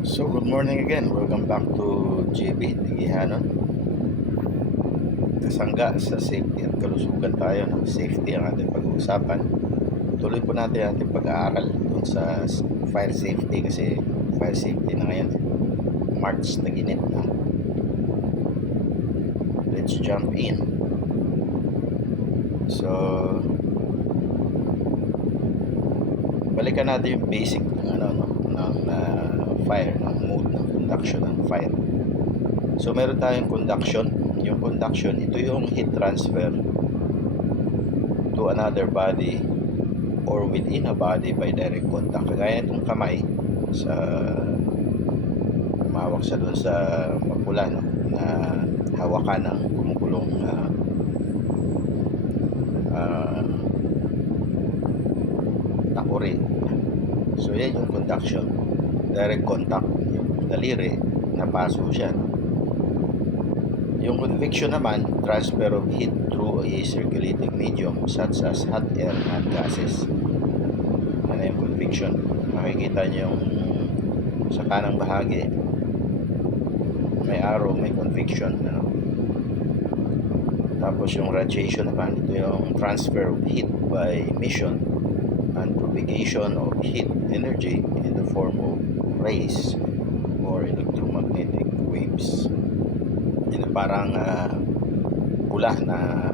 So good morning again. Welcome back to JB Tigihanon. Kasangga sa safety at kalusugan tayo. No? Safety ang ating pag-uusapan. Tuloy po natin ang ating pag-aaral dun sa fire safety kasi fire safety na ngayon. March na ginit na. Let's jump in. So balikan natin yung basic ng fire, ng mode ng conduction ng fire. So meron tayong conduction. Yung conduction, ito yung heat transfer to another body or within a body by direct contact. Kagaya itong kamay sa umawak sa doon sa mapula, no, na hawakan ng kumukulong takuri. So yan yung conduction, direct contact. Yung daliri, napaso siya, no? Yung convection naman, transfer of heat through a circulating medium such as hot air and gases. Ano yung convection? Makikita nyo yung sa kanang bahagi, may arrow, may convection. Ano? Tapos yung radiation naman, ito yung transfer of heat by emission and propagation of heat energy in the form of rays or electromagnetic waves. Yun parang pula na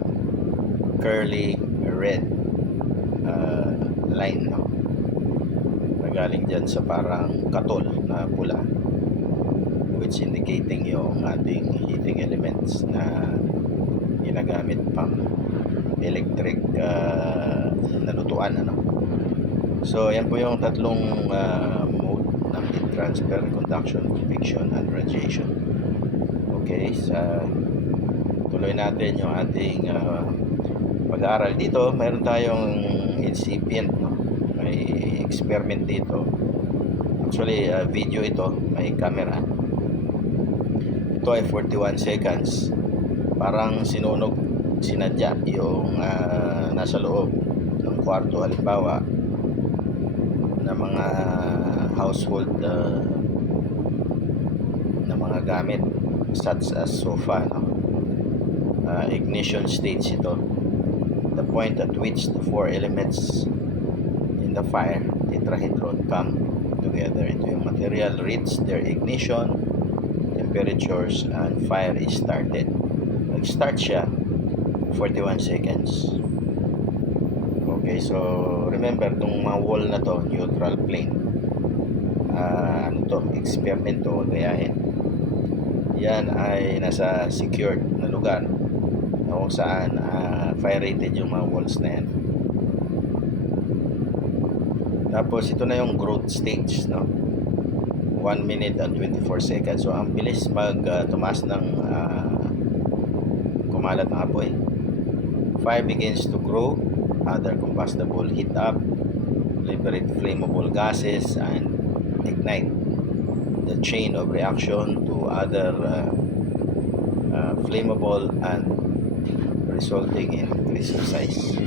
curly red line, no? Nagaling dyan sa parang katol na pula, which indicating yung ating heating elements na ginagamit pang electric na lutuan, ano? So yan po yung tatlong mode ng heat transfer: conduction, convection, and radiation. Okay, tuloy natin yung ating pag-aaral. Dito mayroon tayong incipient, no? May experiment dito. Actually video ito, may camera. Ito ay 41 seconds. Parang sinadya yung nasa loob ng kwarto, halimbawa na mga household na mga gamit such as sofa, no? Ignition stage ito, the point at which the four elements in the fire tetrahedron come together. Ito yung material reach their ignition temperatures and fire is started. Nag-start siya 41 seconds. Okay, so remember itong mga wall na to, neutral plane, ano to, experiment to, gayahin. Yan ay nasa secured na lugar na kung saan fire rated yung mga walls na yan. Tapos ito na yung growth stage, no? 1 minute and 24 seconds. So ang bilis tumaas ng kumalat ng apoy. Fire begins to grow, other combustible heat up, liberate flammable gases, and ignite the chain of reaction to other flammable and resulting in increase of size.